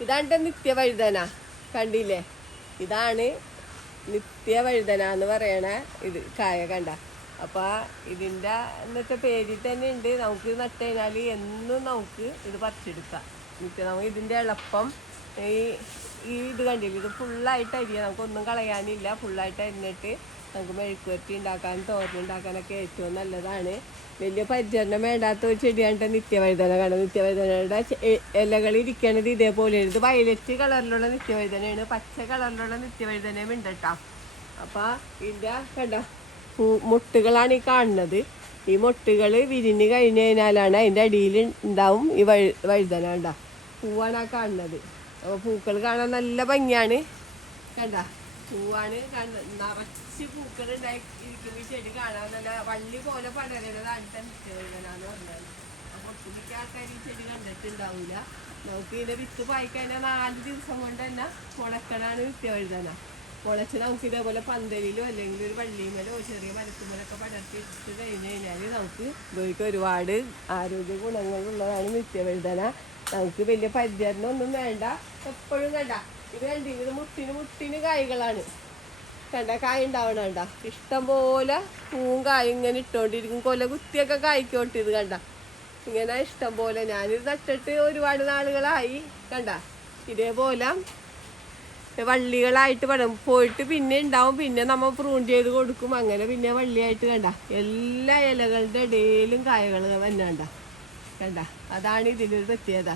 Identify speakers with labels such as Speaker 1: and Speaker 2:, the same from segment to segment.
Speaker 1: ഇതാണ് നിത്യവഴുതന. കണ്ടില്ലേ? ഇതാണ് നിത്യവഴുതന എന്ന് പറയണ ഇത് കായ കണ്ട. അപ്പൊ ഇതിന്റെ ഇന്നത്തെ പേരിൽ തന്നെ ഉണ്ട്. നമുക്ക് നട്ട് കഴിഞ്ഞാൽ എന്നും നമുക്ക് ഇത് പറിച്ചെടുക്കാം. നിത്യ നമുക്ക് ഇതിന്റെ എളുപ്പം ഈ ഈ ഇത് കണ്ടില്ല? ഇത് ഫുള്ളായിട്ട് അരിയാം. നമുക്കൊന്നും കളയാനില്ല. ഫുള്ളായിട്ട് അരിഞ്ഞിട്ട് നമുക്ക് മെഴുക്കുവരട്ടി ഉണ്ടാക്കാനും തോരനുണ്ടാക്കാനൊക്കെ ഏറ്റവും നല്ലതാണ്. വലിയ പരിചരണം വേണ്ടാത്ത ഒരു ചെടിയാണ് നിത്യവഴുതന കാണും നിത്യവഴുതനയുടെ ഇലകൾ ഇരിക്കണത് ഇതേപോലെ ഇത് വയലറ്റ് കളറിലുള്ള നിത്യവഴുതനയാണ് പച്ച കളറിലുള്ള നിത്യവഴുതനയും ഉണ്ട് കേട്ടോ അപ്പൊ ഇതിന്റെ കണ്ട? പൂ മുട്ടുകളാണ് ഈ കാണുന്നത്. ഈ മുട്ടുകൾ വിരിഞ്ഞ് കഴിഞ്ഞ് കഴിഞ്ഞാലാണ് അതിന്റെ അടിയിൽ ഉണ്ടാവും ഈ വഴു വഴുതന കണ്ട? പൂവാണ് ആ കാണുന്നത്. അപ്പോൾ പൂക്കൾ കാണാൻ നല്ല ഭംഗിയാണ്. കണ്ട? പൂവാണ് നിറച്ച് പൂക്കൾ ഇരിക്കുന്ന ചെടി കാണാൻ നല്ല വള്ളി പോലെ പടരുന്നത് അടുത്ത നിത്യവഴുതനാന്ന് പറഞ്ഞത്. അപ്പോൾ ഒട്ടുമിക്ക ആൾക്കാർ ഈ ചെടി കണ്ടിട്ടുണ്ടാവില്ല നമുക്ക് ഇതിന്റെ വിത്ത് പായിക്കാൻ നാല് ദിവസം കൊണ്ട് തന്നെ മുളക്കണാണ് നിത്യവഴുതന മുളച്ച് നമുക്ക് ഇതേപോലെ പന്തലിലോ അല്ലെങ്കിൽ ഒരു വള്ളിമേലോ ചെറിയ മരത്തുമേലൊക്കെ പടർത്തി ഇട്ട് കഴിഞ്ഞ് കഴിഞ്ഞാൽ നമുക്ക് ഉപയോഗിക്കാൻ ഒരുപാട് ആരോഗ്യ ഗുണങ്ങളുള്ളതാണ് നിത്യവഴുതന നമുക്ക് വലിയ പരിചരണം ഒന്നും വേണ്ട. എപ്പോഴും കണ്ട ഇത് കണ്ടി ഇത് മുട്ടിന് മുട്ടിന് കായ്കളാണ്. കണ്ട കായ ഉണ്ടാവണ കണ്ട. ഇഷ്ടംപോലെ പൂവും കായ ഇങ്ങനെ ഇട്ടോണ്ടിരിക്കും. കൊല കുത്തിയൊക്കെ കായ്ക്കോട്ട് ഇത് കണ്ട. ഇങ്ങനെ ഇഷ്ടം പോലെ ഞാനിത് നട്ടിട്ട് ഒരുപാട് നാളുകളായി കണ്ട. ഇതേപോലെ വള്ളികളായിട്ട് പടം പോയിട്ട് പിന്നെ ഉണ്ടാവും. പിന്നെ നമ്മൾ പ്രൂൺ ചെയ്ത് കൊടുക്കും. അങ്ങനെ പിന്നെ വള്ളിയായിട്ട് കണ്ട. എല്ലാ ഇലകളുടെ ഇടയിലും കായകൾ വന്നാണ്ട കണ്ട അതാണ് ഇതിലൊരു പ്രത്യേകത.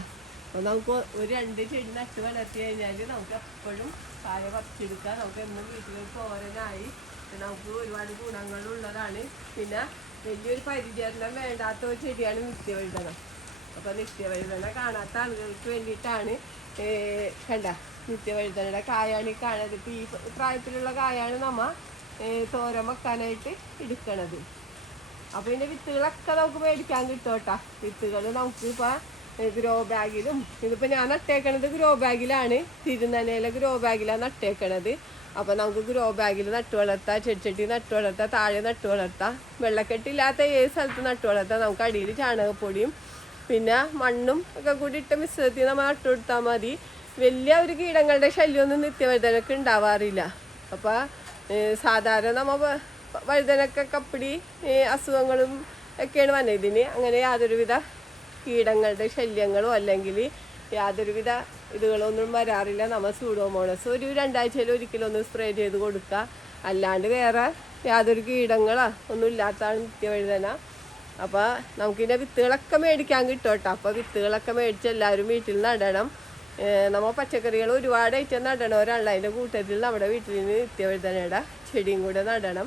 Speaker 1: അപ്പോൾ നമുക്ക് ഒരു രണ്ട് ചെടി നട്ട് വളർത്തി കഴിഞ്ഞാൽ നമുക്ക് എപ്പോഴും കായ പറിച്ചെടുക്കാം നമുക്ക് എന്നും വീട്ടിൽ പോരനായി നമുക്ക് ഒരുപാട് ഗുണങ്ങളുള്ളതാണ് പിന്നെ വലിയൊരു പരിചരണം വേണ്ടാത്ത ഒരു ചെടിയാണ് നിത്യവഴുതന അപ്പോൾ നിത്യവഴുതന കാണാത്ത ആളുകൾക്ക് വേണ്ടിയിട്ടാണ് കണ്ട നിത്യവഴുതനയുടെ കായാണ് ഈ കാണുന്നത്. ഇപ്പം ഈ പ്രായത്തിലുള്ള കായാണ് നമ്മ തോരൻ വെക്കാനായിട്ട് എടുക്കണത്. അപ്പൊ ഇതിന്റെ വിത്തുകളൊക്കെ നമുക്ക് മേടിക്കാൻ കിട്ടും കേട്ടാ. വിത്തുകൾ നമുക്ക് ഇപ്പൊ ഗ്രോ ബാഗിലും. ഇതിപ്പോൾ ഞാൻ നട്ടേക്കണത് ഗ്രോ ബാഗിലാണ്. തിരുനനയിലെ ഗ്രോ ബാഗിലാണ് നട്ടേക്കണത്. അപ്പോൾ നമുക്ക് ഗ്രോ ബാഗിൽ നട്ടു വളർത്താം. ചെടിച്ചട്ടി നട്ടു വളർത്താം. താഴെ നട്ടു വളർത്താം. വെള്ളക്കെട്ടില്ലാത്ത ഏത് സ്ഥലത്ത് നട്ടു വളർത്താം. നമുക്ക് അടിയിൽ ചാണകപ്പൊടിയും പിന്നെ മണ്ണും ഒക്കെ കൂടി ഇട്ട മിശ്രിതത്തിൽ നമ്മൾ നട്ടു കൊടുത്താൽ മതി. വലിയ ഒരു കീടങ്ങളുടെ ശല്യമൊന്നും നിത്യവഴുതനക്ക് ഉണ്ടാവാറില്ല. അപ്പോൾ സാധാരണ നമ്മൾ വഴുതനക്ക കപ്പിടി അസുഖങ്ങളും ഒക്കെയാണ് വന്നത്. ഇതിന് അങ്ങനെ യാതൊരുവിധ കീടങ്ങളുടെ ശല്യങ്ങളോ അല്ലെങ്കിൽ യാതൊരുവിധ ഇതുകളൊന്നും വരാറില്ല. നമ്മൾ സൂഡോമോണസ് ഒരു രണ്ടാഴ്ചയിൽ ഒരിക്കലൊന്ന് സ്പ്രേ ചെയ്ത് കൊടുക്കുക. അല്ലാണ്ട് വേറെ യാതൊരു കീടങ്ങളോ ഒന്നും ഇല്ലാത്തതാണ് നിത്യവഴുതന അപ്പോൾ നമുക്കിതിന്റെ വിത്തുകളൊക്കെ മേടിക്കാൻ കിട്ടും കേട്ടോ അപ്പോൾ വിത്തുകളൊക്കെ മേടിച്ച് എല്ലാവരും വീട്ടിൽ നടണം. നമ്മൾ നമ്മ പച്ചക്കറികൾ ഒരുപാട് ഐറ്റം നടണവരാണല്ലോ. അതിന്റെ കൂട്ടത്തിൽ നമ്മുടെ വീട്ടിൽ നിന്ന് നിത്യവഴുതനയുടെ ചെടിയും കൂടെ നടണം.